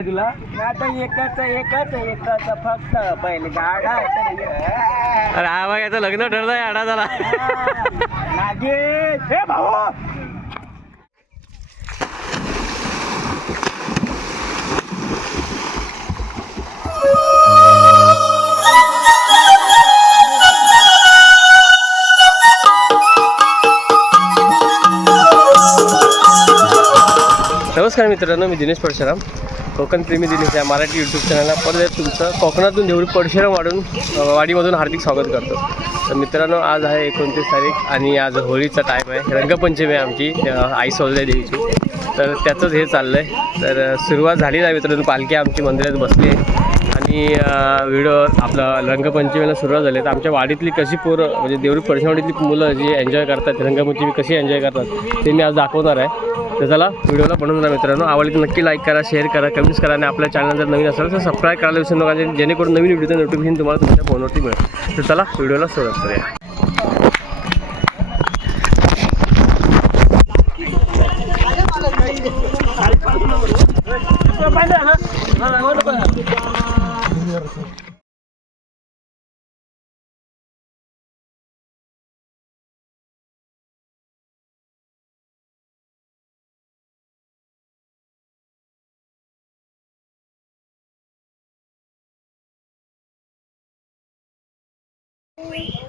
तुला आता एकच एकच एकच फक्त अरे हा बघ याचं लग्न ठरलंय आडा झाला. हे भाऊ! नमस्कार मित्रांनो मी दिनेश परशुराम. कोकणप्रेमी प्रेमी या मराठी यूट्यूब चॅनलला परत तुमचं कोकणातून देवळी पडशेरा वाढून वाडीमधून हार्दिक स्वागत करतो. तर मित्रांनो आज आहे एकोणतीस तारीख आणि आज होळीचा टाईम आहे. रंगपंचमी आहे आमची आई सोलल्या देवीची. तर त्याचंच हे चाललं आहे तर सुरुवात झाली नाही मित्रांनो पालखी आमची मंदिरात बसली आहे. आणि व्हिडिओ आपला रंगपंचमीला सुरुवात झाली. तर आमच्या वाडीतली कशी पोरं म्हणजे देवरी परशुवाडीतली मुलं जी एन्जॉय करतात रंगपंचमी कशी एन्जॉय करतात ते मी आज दाखवणार आहे. तर चला व्हिडिओला बनवून राहा मित्रांनो. आवडली तर नक्की लाईक करा शेअर करा कमेंट्स करा आणि आपल्या चॅनल जर नवीन असेल तर सबस्क्राईब करायला विसरू नका जेणेकरून नवीन व्हिडिओचं नोटिफिकेशन तुम्हाला तुमच्या फोनवरती मिळेल. तर चला व्हिडिओला सुरुवात करूया.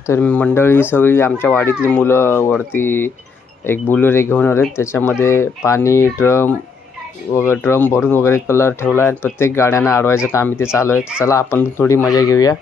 तर मंडळी सगळी आमच्या वाडीतली मुलं वरती एक बुलेरे घेऊन आले त्याच्यामध्ये पाणी ड्रम वगैरे ड्रम भरून वगैरे कलर ठेवला आहे प्रत्येक गाड्यांना अडवायचं काम इथे चालू आहे. चला आपण थोडी मजा घेऊया.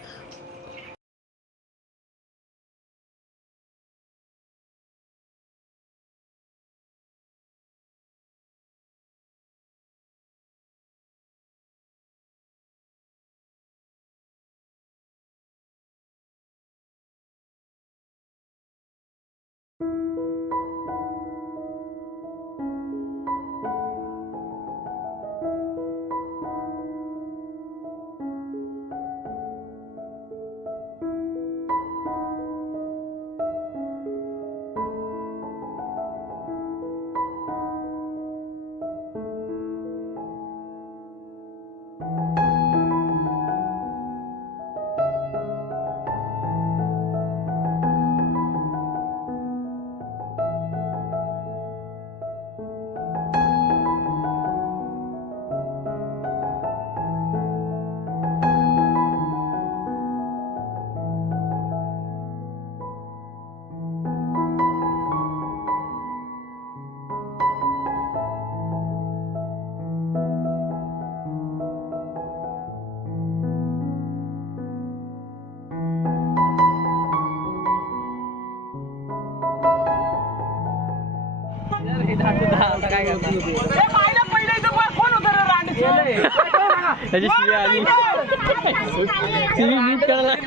Đây chứ xìa đi. Xìa đi cho lại.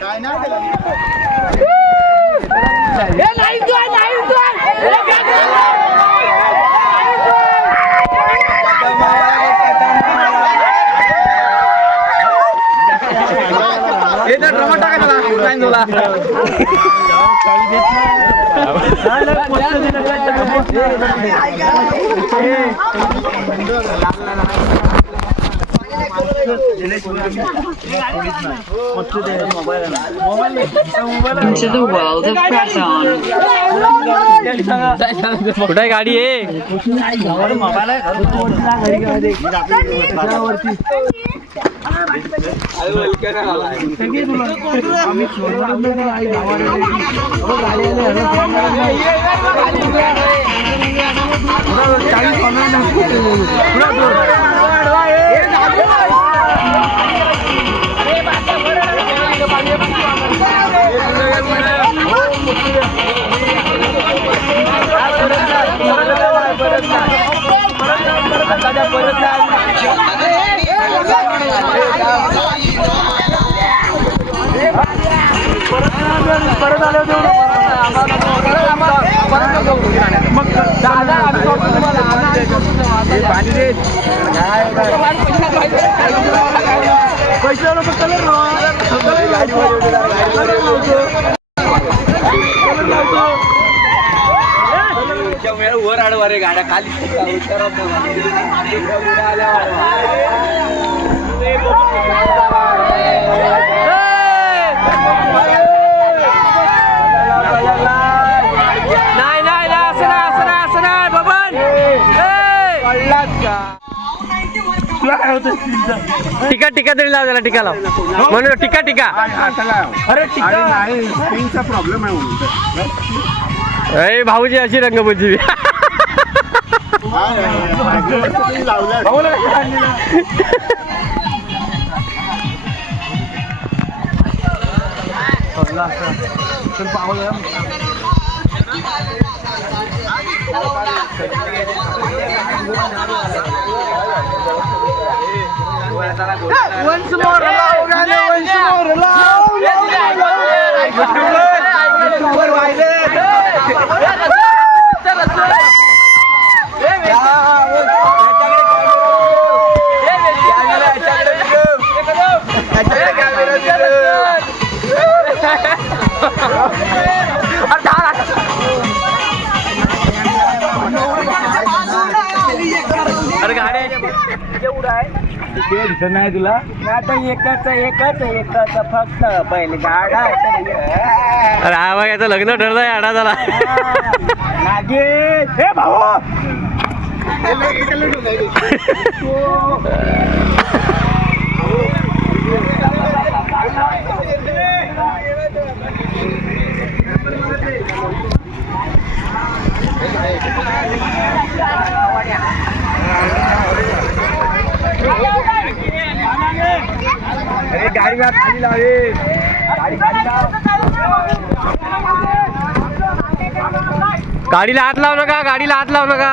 Cái này là Cái này tôi này tôi. Cái này এটা টমেটো কাটা লাগ নাই নোলা नाही into the world of press on. कुठे आहे गाडी आहे पैसे वर आडवा रे गाड्या खाली नाही नाही नाही, असं नाही असं नाही असं नाही बबन टिका टिका तरी लाव त्याला टिका लाव. म्हणून टिका टिका. अरे नाही स्क्रीनचा प्रॉब्लेम आहे अरे भाऊजी अशी रंगपंचमी वंश मोर लाव गाणे वंश मोर लाव अरे नाही तुला? आता एकच एकच एकच फक्त बैलगाडा. अरे बघ याचं लग्न ठरलंय आडा झाला. हे भाऊ! अरे गाडी खाली लावे. गाडी खाली लाव. गाडीला हात लाव नका गाडीला हात लाव नका.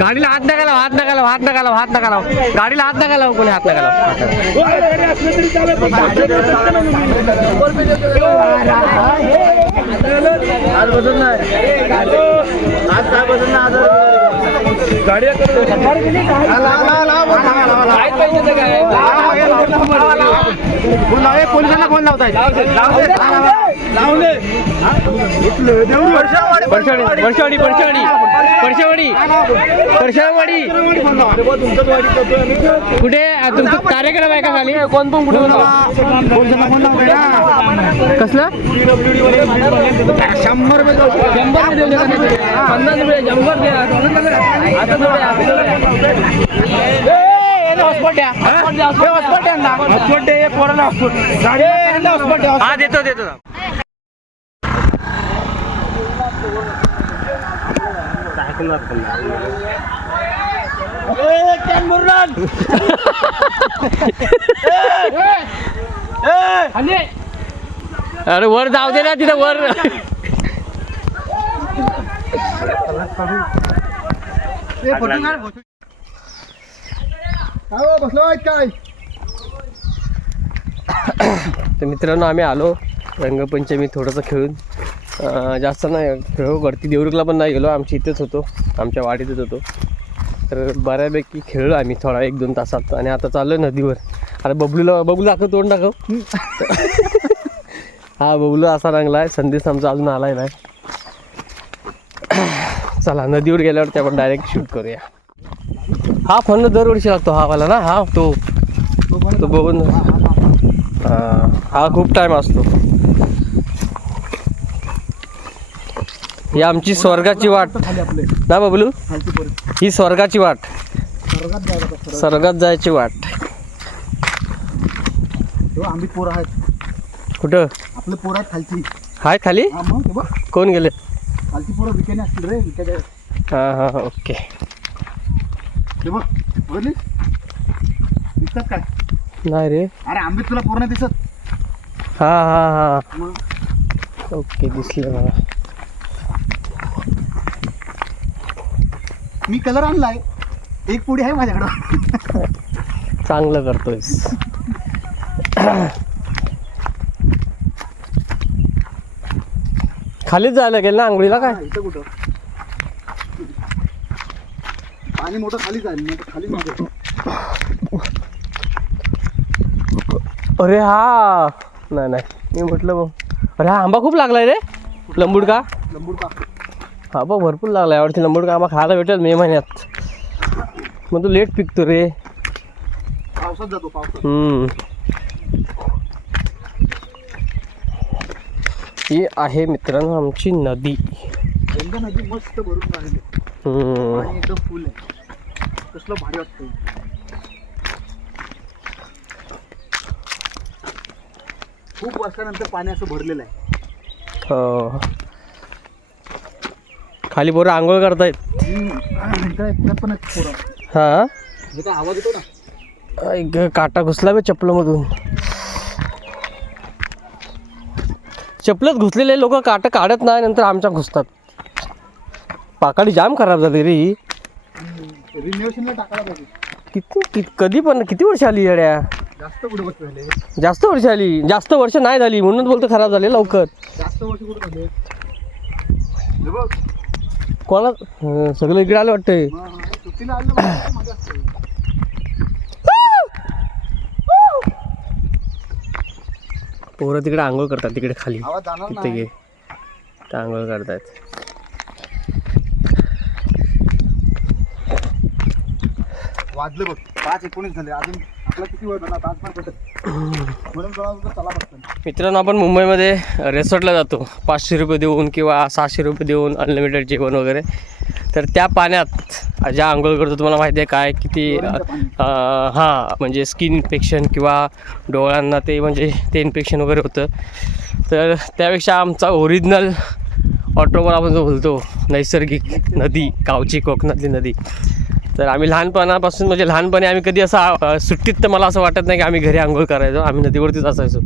गाडीला हात नका लाव हात नका लाव हात नका लाव हात नका लाव. गाडीला हात नका लाव कोणी हात नका लाव. पोलिसांना फोन लावताय? परशेवाडी परशेवाडी परशेवाडी परशेवाडी परशेवाडी कुठे? तुमचं कार्यक्रम आहे का खाली? कोण पण कुठे कसलं? शंभर रुपये शंभर रुपये देऊ. पन्नास रुपये शंभर द्या. आता थोडे आता थोडे. हा देतो देतो. अरे वर जाऊ दे ना तिथं वर. बसलो काय तर मित्रांनो आम्ही आलो. रंगपंचमी थोडंसं खेळून. जास्त नाही. खेळू वरती देवरुखला पण नाही गेलो. आमच्या इथेच होतो. आमच्या वाडीतच होतो. तर बऱ्यापैकी खेळलो आम्ही थोडा एक दोन तासात. आणि आता चाललो नदीवर. आता बबलूला बबलू दाखव तोंड दाखव. हा बबलू असा रंगला आहे संदेश आमचा अजून आलाय नाही. चला नदीवर गेल्यावर ते आपण डायरेक्ट शूट करूया. हा फोन दरवर्षी लागतो हा वाला ना? हा तो. तो बघून हा हा खूप टाइम असतो. ही आमची स्वर्गाची वाट. ना बबलू? ही स्वर्गाची वाट. स्वर्गात जायची वाट. आम्ही पोरं आहेत. कुठं? आपलं पोरात खालची. हाय खाली? हा कोण गेले? खालची पोरं विकेने असतील रे हां हां ओके. ते बघ बघली दिसतात काय? नाही रे. अरे आंबे तुला पूर्ण दिसत. हां हां हां. ओके दिसलं मला. मी कलर आणलाय. एक पुडी आहे माझ्याकडं. चांगलं करतोयस. खालीच जायला गेलं ना आंघोळीला काय? इथं कुठं? पाणी मोठं खाली जाईल खाली मागे. अरे हा. नाही नाही. मी म्हटलं मग. अरे हा आंबा खूप लागलाय रे. लंबूड का लंबूड का हा बघ भरपूर आवडते लंबूड का? आंबा खायला भेटेल मे महिन्यात. मग तू लेट पिकतो रे. पावसात जातो पावसात. ही आहे मित्रांनो आमची नदी. नदी मस्त भरून एकदम फुल आहे. कसलं भारी वाटतं खूप वर्षानंतर पाणी असं भरलेलं आहे. हो. खाली पोरं आंघोळ करतायत. हा? आवाज येतो ना काटा घुसला बे चपलामधून चपलत घुसलेले लोक काटा काढत नाही नंतर आमच्या घुसतात. पाकाडी जाम खराब झाली रे ही. रिन्युएशनला टाकायला पाहिजे किती कधी पण किती वर्ष आली येड्या? जास्त कुठे जास्त वर्ष आली. जास्त वर्ष नाही झाली म्हणून बोलतो खराब झाले लवकर. जास्त वर्ष कुठे झाले? हे बघ. कोणा सगळं इकडे आलं वाटतंय. पोरं तिकडे आंघोळ करतात तिकडे खाली. तिथे गे आंघोळ करतायत वाजले बघ. पाच एकोणीस झाले अजून मित्रांनो आपण मुंबईमध्ये रेसॉर्टला जातो. पाचशे रुपये देऊन किंवा सहाशे रुपये देऊन अनलिमिटेड जेवण वगैरे. तर त्या पाण्यात ज्या आंघोळ करतो तुम्हाला माहिती आहे काय? किती. हां म्हणजे स्किन इन्फेक्शन किंवा डोळ्यांना ते म्हणजे ते इन्फेक्शन वगैरे होतं. तर त्यापेक्षा आमचा ओरिजिनल ऑटोवर आपण जो बोलतो नैसर्गिक नदी गावची कोकणातली नदी. तर आम्ही लहानपणापासून म्हणजे लहानपणी आम्ही कधी असं सुट्टीत तर मला असं वाटत नाही की आम्ही घरी आंघोळ करायचो आम्ही नदीवरतीच असायचो.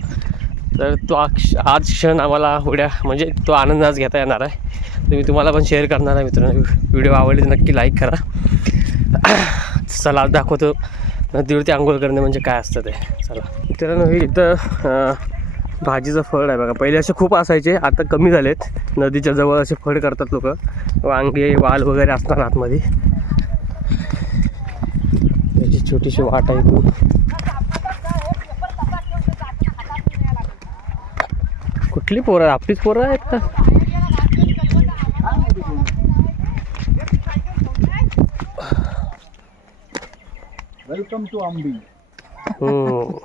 तर तो आ क्ष- आज क्षण आम्हाला उड्या म्हणजे तो आनंद आज घेता येणार आहे. तर मी तुम्हाला पण शेअर करणार आहे मित्रांनो. व्हिडिओ आवडले नक्की लाईक करा. चला आज दाखवतो नदीवरती आंघोळ करणे म्हणजे काय असतं ते. चला. मित्रांनो हे इथं भाजीचं फळ आहे बघा. पहिले असे खूप असायचे आता कमी झालेत. नदीच्या जवळ असे फळ करतात लोक. वांगे वाल वगैरे असतात आतमध्ये. छोटीशी वाट आहे इथून. कुठली पोरं? आपलीच पोरं आहेत का? वेलकम टू आंबी हम्म.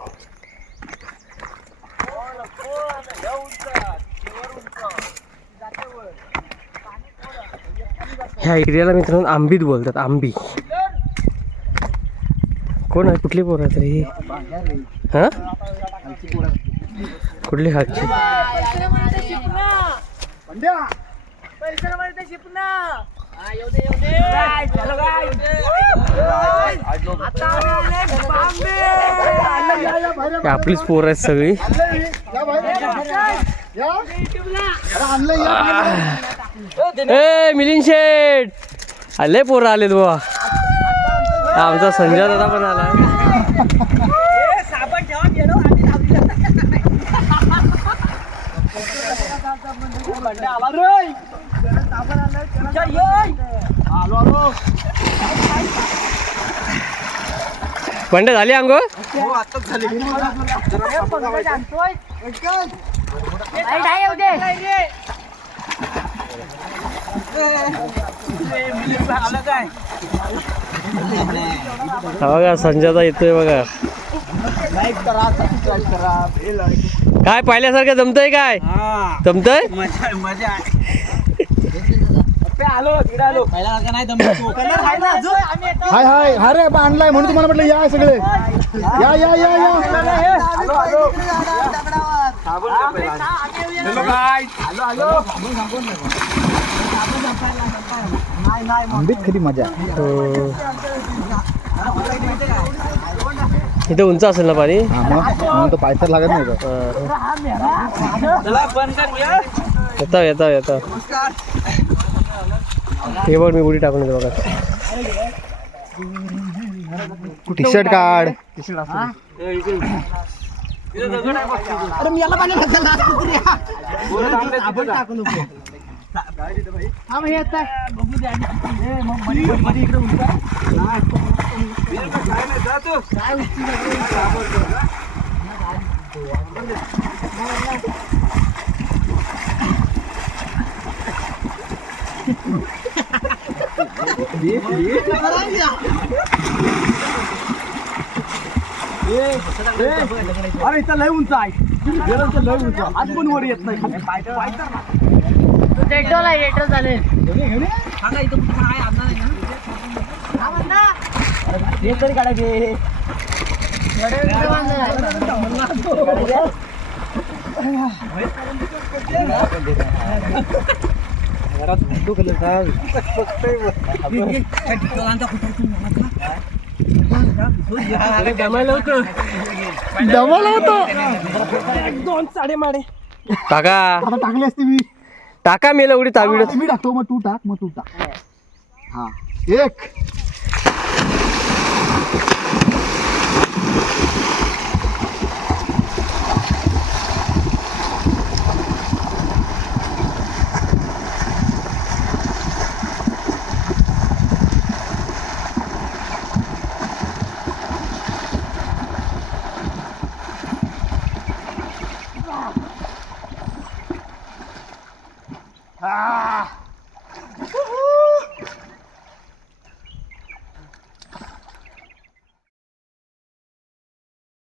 ह्या एरियाला मित्रांनो आंबीत बोलतात आंबी. कोण आहे? कुठली पोरं आहेत रे ही? हा? कुठली हातची आपलीच पोरं आहेत सगळी. ए मिलिंद शेठ. आले पोरं आलेत बुवा. आमचा संजय दादा पण आला. आलो पंडे झाली अंघोळ? हो आताच झाली हा बघा संजयदा येतोय बघा लाईक करा सबस्क्राईब करा बेल ऐकून काय पाहिल्यासारखं जमतंय काय जमतंय हाय हाय हा रे आणलाय म्हणून तुम्हाला म्हटलं या सगळे या या या या आंबीत खरी मजा. इथे उंच असेल ना पाणी? मग? म्हणून तो पायसर लागत नाही का? हा. चला बंद कर या. येता येता. येता हे बघ मी उडी टाकून येतो बघा. टी शर्ट काढ. आपण टाकू नको. हा मग येत आहे. मग मनी मनी इकडे उलटा. काय नाही जा तू. काय उलटी अरे इथं लय उंच आहे लय उंच आज पण वर येत नाही. सांगा इथं कुठं आहे ना? हे तरी काढायचे दोन साडे माडे टाका. आता टाकली असती मी. टाका मेला उडी ताबीड मी टाकतो मग तू टाक मग तू टाक. हा. एक.